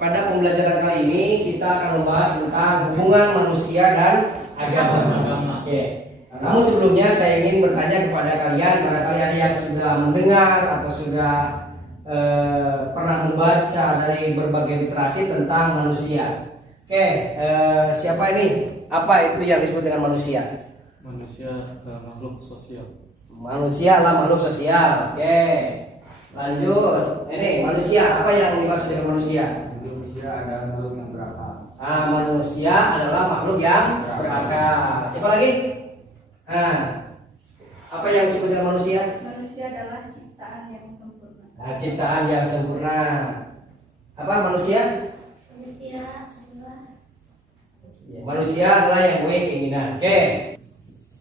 pada pembelajaran kali ini kita akan membahas tentang hubungan manusia dan agama. Oke. Namun sebelumnya saya ingin bertanya kepada kalian, barangkali ada yang sudah mendengar atau sudah pernah membaca dari berbagai literasi tentang manusia. Oke, siapa ini? Apa itu yang disebut dengan manusia? Manusia adalah makhluk sosial. Manusia adalah makhluk sosial. Oke. Lanjut. Ini manusia, apa yang dimaksud dengan manusia? Manusia adalah makhluk yang berakal. Manusia adalah makhluk yang berakal. Siapa lagi? Apa yang disebut dengan manusia? Manusia adalah ciptaan yang sempurna. Ciptaan yang sempurna. Apa manusia? Manusia adalah yang punya keinginan. Oke.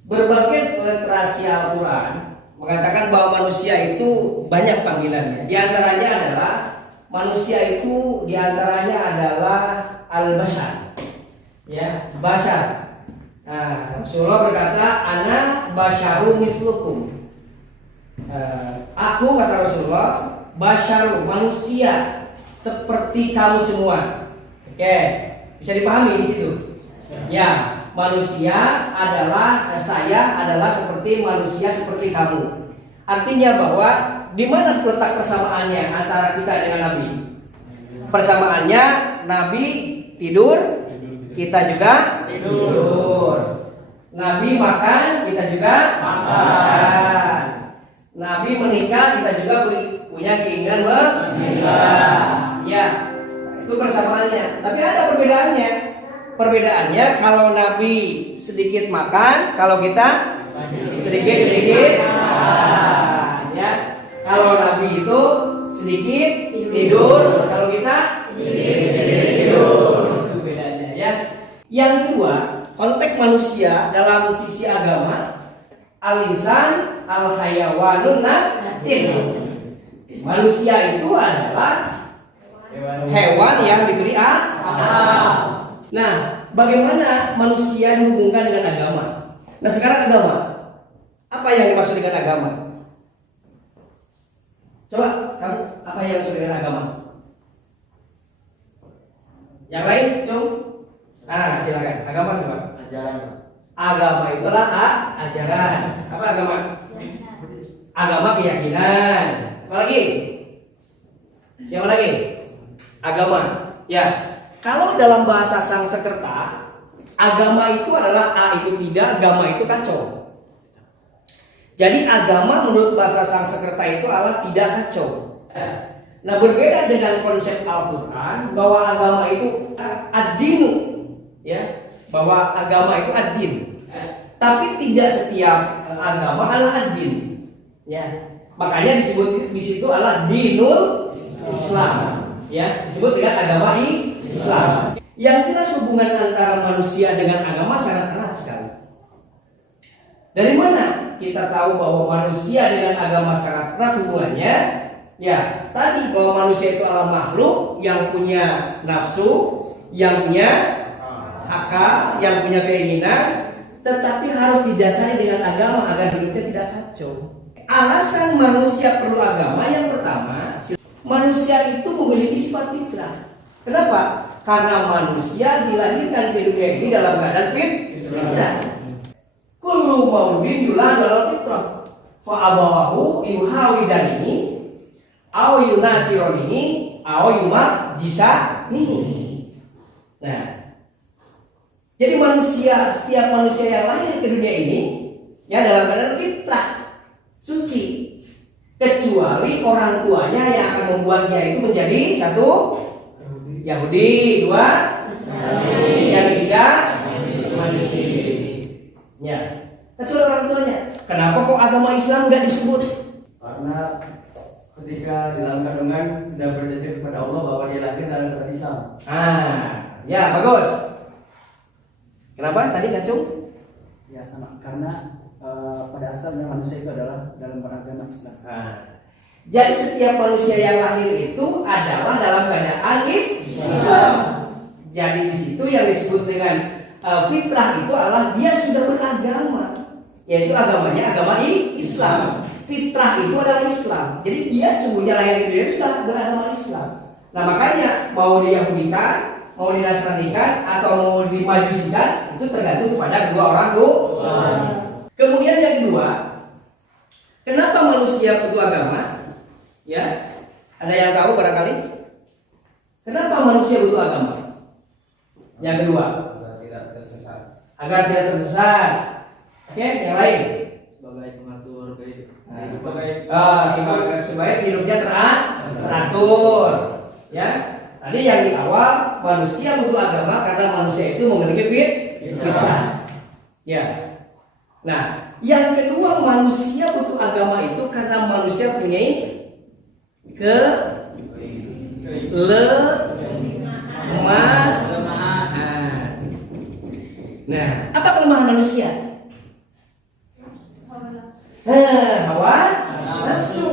Berbagai literasi Al-Quran mengatakan bahwa manusia itu banyak panggilannya. Di antaranya adalah manusia itu diantaranya adalah al-bashar, ya, bashar. Nah, Rasulullah berkata, "Ana basyaru mislukum." Aku, kata Rasulullah, basyaru, manusia seperti kamu semua. Oke, bisa dipahami di situ? Ya. Manusia adalah, saya adalah seperti manusia seperti kamu. Artinya bahwa di mana letak persamaannya antara kita dengan Nabi? Persamaannya Nabi tidur, kita juga tidur. Nabi makan, kita juga makan. Nabi menikah, kita juga punya keinginan menikah. Ya, itu persamaannya. Tapi ada perbedaannya. Perbedaannya kalau Nabi sedikit makan, kalau kita sedikit makan, ya. Kalau Nabi itu sedikit tidur, kalau kita sedikit tidur. Itu bedanya, ya. Yang kedua, konteks manusia dalam sisi agama, al-insan al-hayawanun natin. Manusia itu adalah hewan yang diberi akal. Nah, bagaimana manusia dihubungkan dengan agama? Nah, sekarang agama. Apa yang dimaksud dengan agama? Coba kamu, apa yang dimaksud dengan agama? Yang lain, coba. Silakan. Agama coba. Ajaran. Agama itu adalah ajaran. Apa agama? Agama keyakinan. Apa lagi? Siapa lagi? Agama. Ya. Kalau dalam bahasa Sanskerta, agama itu adalah A itu tidak, agama itu kacau. Jadi agama menurut bahasa Sanskerta itu adalah tidak kacau. Nah, berbeda dengan konsep Al-Quran bahwa agama itu ad-dinu, ya, bahwa agama itu ad-din. Tapi tidak setiap agama adalah ad-din. Ya. Makanya disebut di situ adalah dinul Islam. Ya, disebut dengan agama Islam. Yang jelas hubungan antara manusia dengan agama sangat erat sekali. Dari mana kita tahu bahwa manusia dengan agama sangat erat hubungannya? Ya, tadi bahwa manusia itu adalah makhluk yang punya nafsu, yang punya akal, yang punya keinginan, tetapi harus didasari dengan agama agar hidupnya tidak kacau. Alasan manusia perlu agama yang pertama, manusia itu memiliki sifat fitrah. Kenapa? Karena manusia dilahirkan di dunia ini dalam keadaan fitrah. Kullu mauludin yuladu ala fitrah. Fa abawahu yuhawidanihi aw yunasironihi aw yumajisanihi. Nah, jadi manusia, setiap manusia yang lahir ke dunia ini ya dalam keadaan fitrah, suci. Kecuali orang tuanya yang akan membuatnya itu menjadi satu Yahudi, dua yang ketiga Majusi. Ya, kecuali orang tuanya. Kenapa kok agama Islam nggak disebut? Karena ketika di dalam kandungan sudah berjanji kepada Allah bahwa dia lahir dalam keadaan Islam. Ya bagus. Kenapa tadi ngacung? Ya sama, karena pada asalnya manusia itu adalah dalam beragama Islam. Jadi setiap manusia yang lahir itu adalah dalam keadaan Islam. Jadi di situ yang disebut dengan fitrah itu adalah dia sudah beragama, yaitu agamanya agama Islam. Fitrah itu adalah Islam. Jadi dia semuanya lahir di dunia sudah beragama Islam. Nah makanya mau diyahudikan, mau dinasranikan, atau mau dimajusikan itu tergantung kepada kedua orang tua. Kemudian yang kedua, kenapa manusia butuh agama? Ya, ada yang tahu barangkali? Kenapa manusia butuh agama? Yang kedua, agar tidak tersesat. Oke, yang lain. Sebagai pengatur kehidupan. Supaya hidupnya teratur. Ya, tadi yang di awal manusia butuh agama karena manusia itu memiliki fitrah. Ya. Nah, yang kedua manusia butuh agama itu karena manusia punya kelemahan. Nah, apa kelemahan manusia? Hawa nafsu.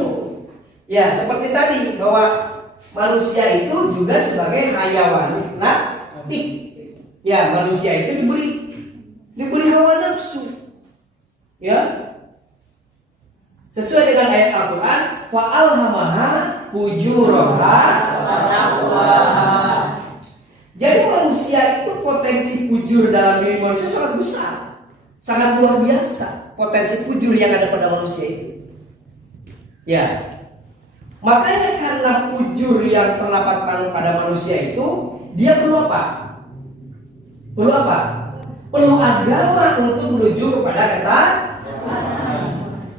Ya, seperti tadi bahwa manusia itu juga sebagai hayawan natik. Ya, manusia itu diberi hawa nafsu. Ya. Sesuai dengan ayat Al-Qur'an, wa alhamaha fujuraha wa taqwaha. Jadi manusia itu potensi fujur dalam diri manusia sangat besar. Sangat luar biasa potensi fujur yang ada pada manusia itu. Ya. Makanya karena fujur yang terdapat pada manusia itu, dia perlu apa? Perlu apa? Perlu agama untuk menuju kepada kata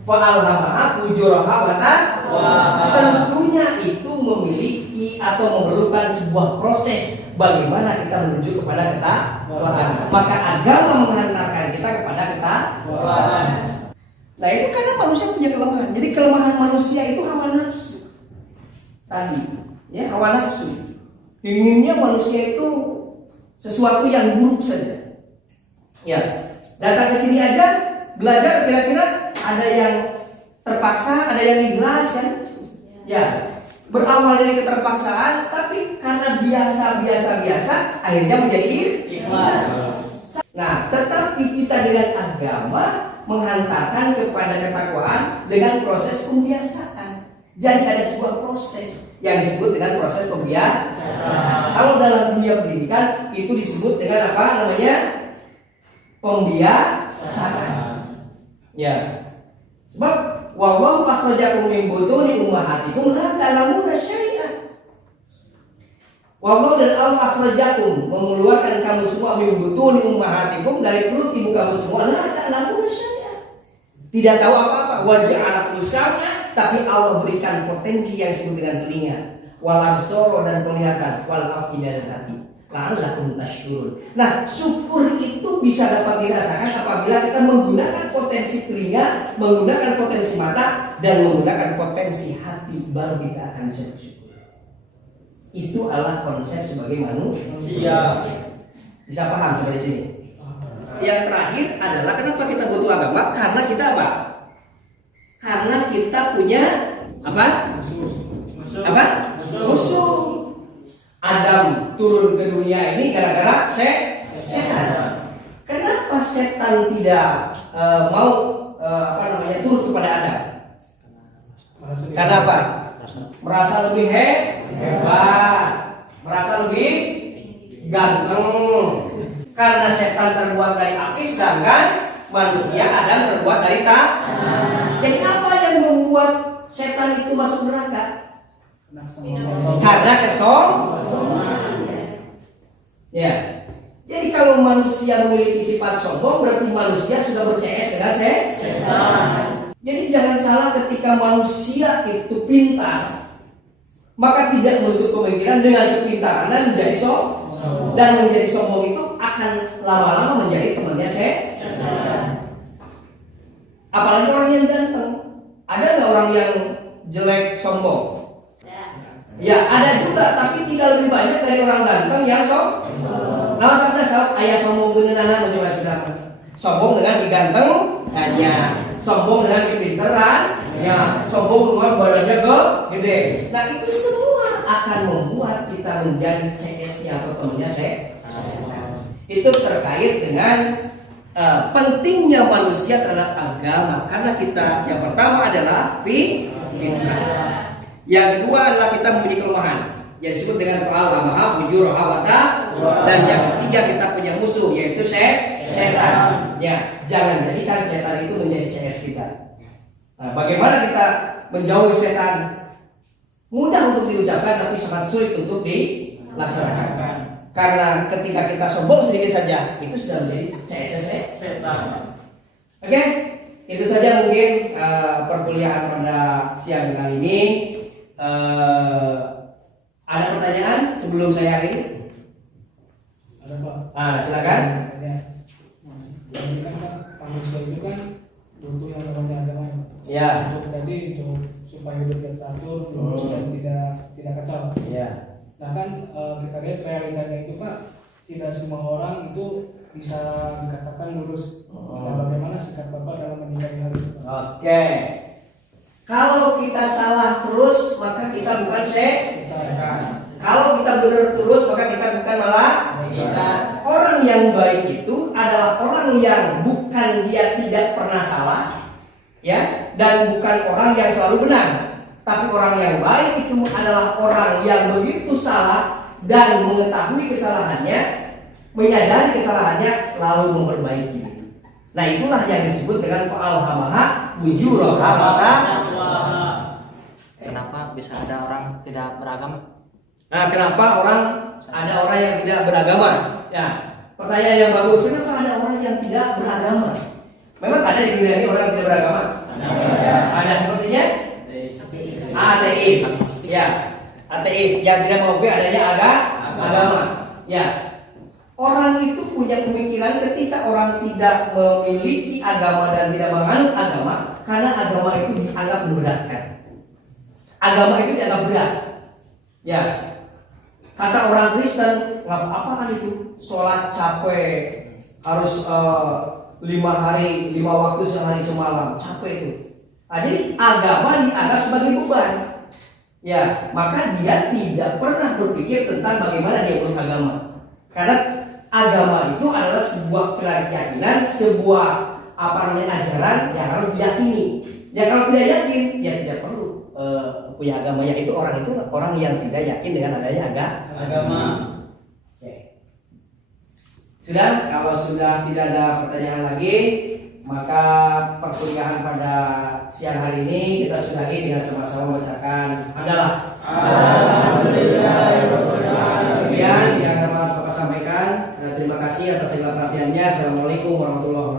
fa'alhamaha fujuraha wa taqwaha. Tentunya itu memiliki atau memerlukan sebuah proses bagaimana kita menuju kepada ketakwaan. Maka agama mengantarkan kita kepada ketakwaan. Nah itu karena manusia punya kelemahan. Jadi kelemahan manusia itu hawa nafsu. Tadi, ya hawa nafsu. Inginnya manusia itu sesuatu yang buruk saja. Ya, datang ke sini aja belajar kira-kira ada yang terpaksa, ada yang ikhlas kan? Ya, berawal dari keterpaksaan, tapi karena biasa, akhirnya menjadi ikhlas. Nah, tetapi kita dengan agama menghantarkan kepada ketakwaan dengan proses pembiasaan. Jadi ada sebuah proses yang disebut dengan proses pembiasaan. Kalau dalam dunia pendidikan itu disebut dengan apa namanya? Pembiasaan. Ya. Sebab wallahu akhrajakum min butuni ummahatikum la ta'lamuna syai'an. Wallahu dan Allah akhrajakum mengeluarkan kamu semua min butuni ummahatikum dari perut ibu kamu semua la ta'lamuna syai'an. Tidak tahu apa-apa. Wa ja'alakum sam'a, tapi Allah berikan potensi yang disebut dengan telinga, wal absara dan penglihatan, wal afidah dan hati. La'allakum tashkurun. Nah, syukur itu bisa dapat dirasakan apabila kita menggunakan potensi telinga, menggunakan potensi mata, dan menggunakan potensi hati, baru kita akan bisa bersyukur. Itu adalah konsep sebagai manusia. Bisa paham sampai sini? Yang terakhir adalah kenapa kita butuh agama? Karena kita apa? Karena kita punya apa? Musuh. Adam turun ke dunia ini gara-gara setan. Kenapa setan tidak mau turun kepada Adam? Karena apa? Merasa lebih hebat, merasa lebih ganteng. Karena setan terbuat dari api, sedangkan manusia Adam terbuat dari tanah. Jadi apa yang membuat setan itu masuk neraka? Karena kesombongan. Ya. Jadi kalau manusia memiliki sifat sombong, berarti manusia sudah ber-CS dengan setan. Jadi jangan salah ketika manusia itu pintar, maka tidak menutup kemungkinan dengan kepintaran menjadi sombong. Dan menjadi sombong itu akan lama-lama menjadi temannya setan. Apalagi orang yang ganteng. Ada nggak orang yang jelek sombong? Ya ada juga, tapi tidak lebih banyak dari orang ganteng yang sombong. Nah sampai ayah sombong dengan anak mencoba sudah sombong dengan kegantengannya, sombong dengan kepintarannya, sombong dengan badannya gede. Nah itu semua akan membuat kita menjadi CS-nya atau temannya setan. Itu terkait dengan pentingnya manusia terhadap agama, karena kita yang pertama adalah fitrah. Yang kedua adalah kita memiliki kelemahan. yang disebut dengan fa'al hamaha fujuraha wa taqwa. Dan yang ketiga kita punya musuh yaitu setan. Ya, jangan jadikan setan itu menjadi CS kita. Nah, bagaimana kita menjauhi setan? Mudah untuk diucapkan tapi sangat sulit untuk dilaksanakan. Karena ketika kita sombong sedikit saja itu sudah menjadi CS setan. Oke, itu saja mungkin perkuliahan pada siang kali ini. Ada pertanyaan sebelum saya akhiri? Ada Pak. Silakan. Ya. Yang ini kan Pak, manusia itu kan butuh yang namanya agama. Ya. Untuk tadi untuk supaya hidup teratur, dan tidak kacau. Ya. Nah kan kita lihat realitanya itu Pak, tidak semua orang itu bisa dikatakan lurus. Nah, bagaimana sikap Bapak dalam menikahi hal itu? Oke. Kalau kita salah terus maka kita bukan setan. Kalau kita benar terus maka kita bukan malah kita. Orang yang baik itu adalah orang yang bukan dia tidak pernah salah, ya, dan bukan orang yang selalu benar. Tapi orang yang baik itu adalah orang yang begitu salah dan mengetahui kesalahannya, menyadari kesalahannya, lalu memperbaiki. Nah itulah yang disebut dengan fa'al hamaha fujuraha wa taqwa. Kenapa bisa ada orang tidak beragama? Nah, kenapa ada orang yang tidak beragama? Ya, pertanyaan yang bagus. Kenapa ada orang yang tidak beragama? Memang ada di dunia ini orang yang tidak beragama. Ada sepertinya ateis. Ya, ateis yang tidak mengakui adanya agama. Ya, orang itu punya pemikiran ketika orang tidak memiliki agama dan tidak menganut agama, karena agama itu dianggap memberatkan. Agama itu dianggap berat. Ya. Kata orang Kristen, nggak apa-apa kan itu, sholat capek, harus 5 waktu sehari semalam, capek itu. Nah, jadi agama dianggap sebagai beban. Ya, maka dia tidak pernah berpikir tentang bagaimana dia beragama. Karena agama itu adalah sebuah keyakinan, sebuah ajaran yang harus diyakini. Ya kalau tidak yakin, ya tidak perlu punya agama. Ya itu orang yang tidak yakin dengan adanya agama. Oke. Sudah, kalau sudah tidak ada pertanyaan lagi, maka perkuliahan pada siang hari ini kita sudahi dengan sama-sama membacakan hamdalah. Sekian yang dapat Bapak sampaikan. Terima kasih atas segala perhatiannya. Assalamualaikum warahmatullahi wabarakatuh.